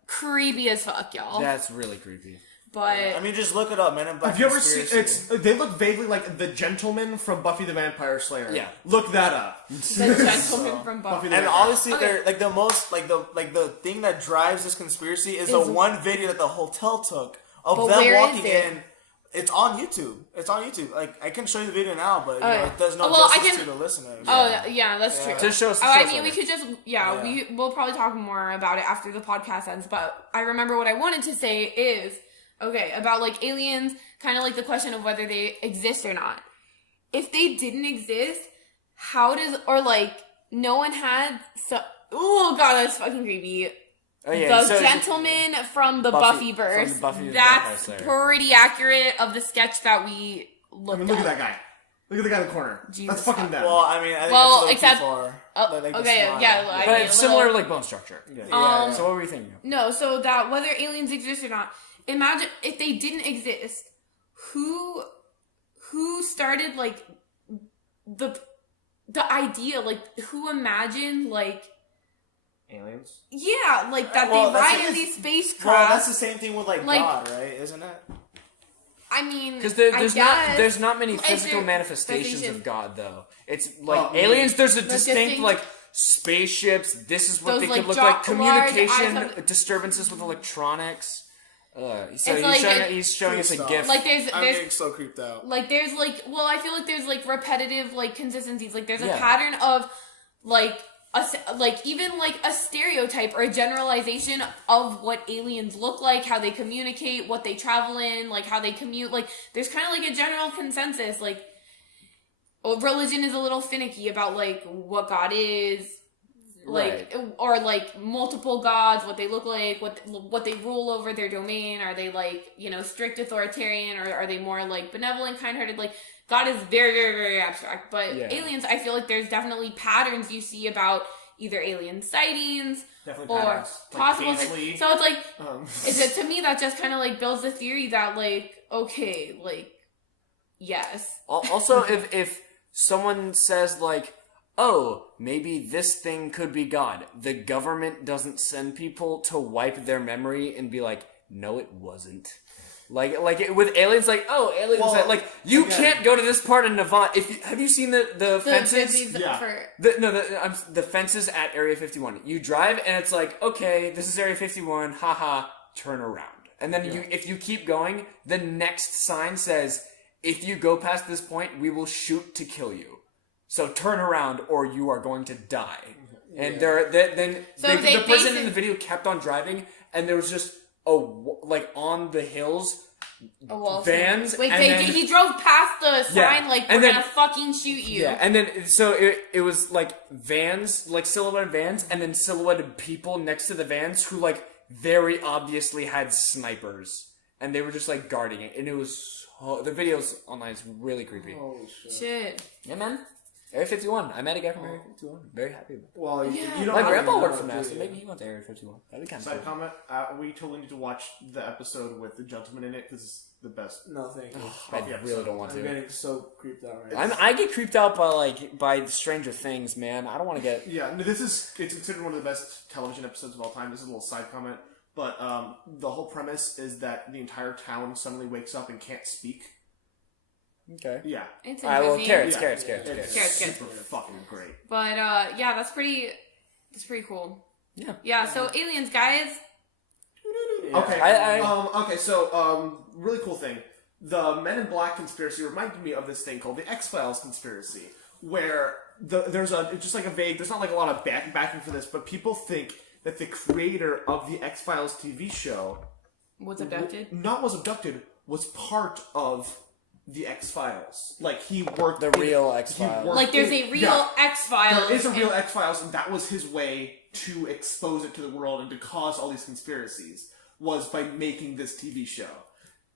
creepy as fuck, y'all. That's really creepy. But, I mean, just look it up, Men in Black. Have you ever seen? Conspiracy. They look vaguely like the gentleman from Buffy the Vampire Slayer. Yeah. Look that up. the gentleman from Buffy Buffy. the And Vampire. honestly, Okay. they're like the most the thing that drives this conspiracy is the one video that the hotel took of But them where is walking it? in. It's on YouTube. Like, I can show you the video now, but it does no Well, I justice can- to the listeners. Oh, yeah, that's true. Just show us. I mean, we could just, Yeah. we'll probably talk more about it after the podcast ends, but I remember what I wanted to say is, okay, about, like, aliens, kind of like the question of whether they exist or not. If they didn't exist, no one had, oh god, that's fucking creepy. Oh, yeah, The gentleman from the Buffy- Buffyverse, from the Buffy the Vampire that's Slayer. pretty accurate of the sketch that we I looked mean, look at at. that guy. Look at the guy in the corner. Jesus That's fucking fuck. them. Well, I mean, I think Well, that's a little except- too far. Oh, Like the okay, smile. yeah, I But mean, it's a similar little- like bone structure. Yeah. So what were you thinking of? No, so that whether aliens exist or not, imagine if they didn't exist, who started like the idea, like who imagined like Aliens. yeah, like that Well, they that's ride like- in these spacecraft. Well, that's the same thing with like Like- God, right? Isn't it? I mean, Because I there's not many Is physical there- manifestations manifestation- of God though. It's like Oh, aliens. There's a The distinct distinct- like spaceships. This is what Those, they like, could look large like. eyes Communication have- disturbances with electronics. So It's like he's showing us a Please gift. like there's I'm getting so creeped out. like there's like well I feel like there's like repetitive like consistencies, like there's a Yeah. pattern of like even like a stereotype or a generalization of what aliens look like, how they communicate, what they travel in, like how they commute. Like there's kind of like a general consensus, like religion is a little finicky about like what God is, like or like multiple gods, what they look like, what they rule over their domain. Are they like, you know, strict authoritarian, or are they more like benevolent, kind-hearted? Like God is very, very, very abstract, but Yeah. aliens, I feel like there's definitely patterns you see about either alien sightings Definitely or patterns. possible Like Paisley. so it's like Um, to me that just kind of like builds the theory that like, okay, like yes, Also, if someone says like, oh, maybe this thing could be God, the government doesn't send people to wipe their memory and be like, no, it wasn't. With aliens, like, oh, aliens, Well, like, you again- can't go to this part of Nevada. Have you seen the fences? Yeah. The fences at Area 51. You drive and it's like, okay, this is Area 51, haha, turn around. And then if you keep going, the next sign says, if you go past this point, we will shoot to kill you. So turn around or you are going to die. And the person in the video kept on driving, and there was just on the hills, vans. Wait, and then, he drove past the sign like we're and then- gonna fucking shoot you. yeah, and then so it was like vans, like silhouetted vans, and then silhouetted people next to the vans who like very obviously had snipers, and they were just like guarding it, and it was the videos online is really creepy. Holy shit. Shit. Yeah, man. Area 51. I met a guy from Area 51. Very happy with it. well, Yeah. you don't My have grandpa to worked know, for do NASA. you? Maybe he went to Area 51. That'd be kind of Side cool. comment: we totally need to watch the episode with the gentleman in it because it's the best. No, thank you. I Yeah, really so don't want I'm to. getting so creeped out right now. I get creeped out by Stranger Things, man. I don't want to get. Yeah, no, it's considered one of the best television episodes of all time. This is a little side comment, but the whole premise is that the entire town suddenly wakes up and can't speak. Okay. Yeah, It's Alright, well, interesting. carrots. It's Carrots. super fucking great. But yeah, that's pretty cool. Yeah. Yeah, so aliens, guys. Okay. I- okay. So, really cool thing. The Men in Black conspiracy reminded me of this thing called the X-Files conspiracy, where there's just like a vague. There's not like a lot of backing for this, but people think that the creator of the X-Files TV show Was abducted. was abducted, was part of the X-Files. Like, he worked... The real X-Files. Like, there's a real X-Files. There is a real X-Files, and that was his way to expose it to the world and to cause all these conspiracies, was by making this TV show.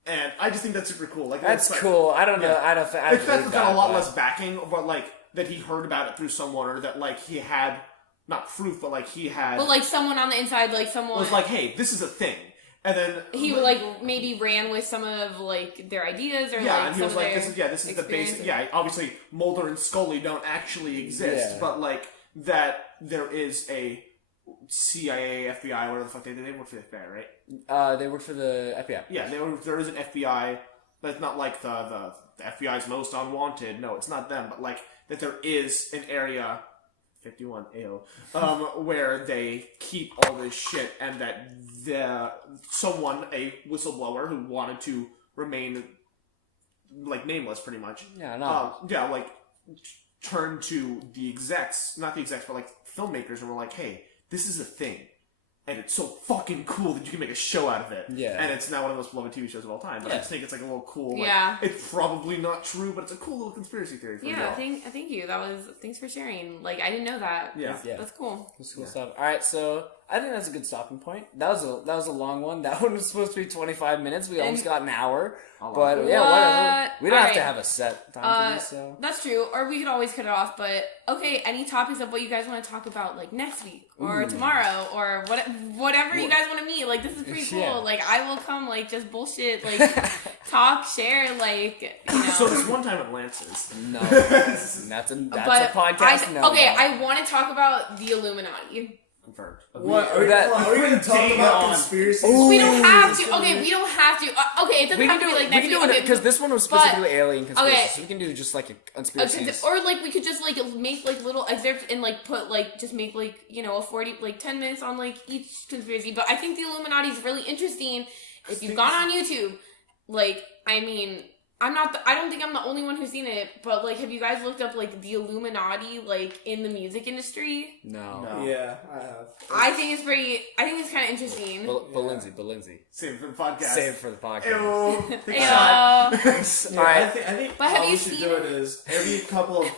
And I just think that's super cool. Like, That's like, cool. I don't know. yeah. I don't think... I It's believe got a lot but- less backing, but, like, that he heard about it through someone, or that, like, he had... Not proof, but, like, he had... But, like, someone on the inside, like, someone... was like, hey, this is a thing. And then... He, like, maybe ran with some of, like, their ideas, or, Yeah, like, and he some was of like, their this is the basic... experiences. Yeah, obviously, Mulder and Scully don't actually exist, Yeah. but, like, that there is a CIA, FBI, whatever the fuck they work for the FBI, right? They work for the FBI. Yeah, there is an FBI, but it's not like the FBI's most unwanted. No, it's not them, but, like, that there is an area... 51 AO, where they keep all this shit, and that someone, a whistleblower who wanted to remain, like, nameless, pretty much. Yeah, no. Like, turned to the execs, not the execs, but, like, filmmakers, and were like, hey, this is a thing. And it's so fucking cool that you can make a show out of it. Yeah. And it's now one of the most beloved TV shows of all time. But I just think it's like a little cool. Like, Yeah. it's probably not true, but it's a cool little conspiracy theory for Yeah, y'all. thank you. Thanks for sharing. Like, I didn't know that. Yeah. Yeah. That's cool. That's cool stuff. All right, so I think that's a good stopping point. That was a long one. That one was supposed to be 25 minutes. We almost got an hour. But yeah, whatever. We don't have to have a set time for this. So That's true. Or we could always cut it off. But okay, any topics of what you guys want to talk about, like next week or tomorrow or whatever you guys want to meet. Like, this is pretty cool. Yeah. Like, I will come. Like, just bullshit. Like, talk, share. Like, you know. So this one time at Lance's. no, that's a podcast. I want to talk about the Illuminati. Confirmed. What? Are we going to talk Dang about on. conspiracy? We don't have to. Okay, we don't have to. Okay, it doesn't We have can to do be like it. We next can do week. it Okay, because this one was specifically alien conspiracy. okay. So we can do just like a conspiracy. Or like we could just like make like little excerpts and like put like just make like, you know, a 40 like 10 minutes on like each conspiracy. But I think the Illuminati is really interesting. If you've gone on YouTube, like, I mean, I don't think I'm the only one who's seen it, but like, have you guys looked up like the Illuminati like in the music industry? No. Yeah, I have. I think it's kind of interesting. But Lindsay. Save it for the podcast. Save it for the podcast. Ew. Big Ew. shot. Yeah, All right. I think But have how you we should seen do it it? is every couple of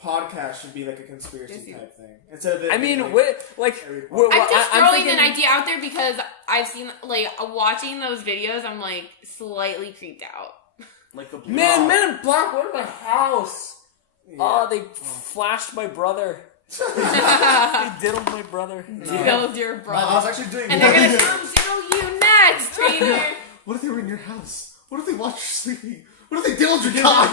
podcasts should be like a conspiracy type thing instead of it. I mean, being, every I'm just I'm throwing thinking- an idea out there because I've seen like watching those videos. I'm like slightly creeped out. Like the Man in Black, what in my house? Yeah. Oh, they flashed my brother. They diddled my brother. Killed your I brother, was actually doing. and they're gonna come diddle you next, Trainor. What if they were in your house? What if they watched you sleeping? What if they diddled your cock?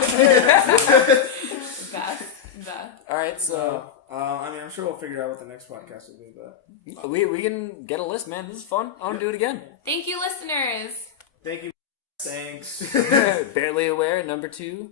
Beth. All right, so I mean, I'm sure we'll figure out what the next podcast will be, but we can get a list, man. This is fun. I want to do it again. Thank you, listeners. thank you. Thanks. Barely Aware, number 2.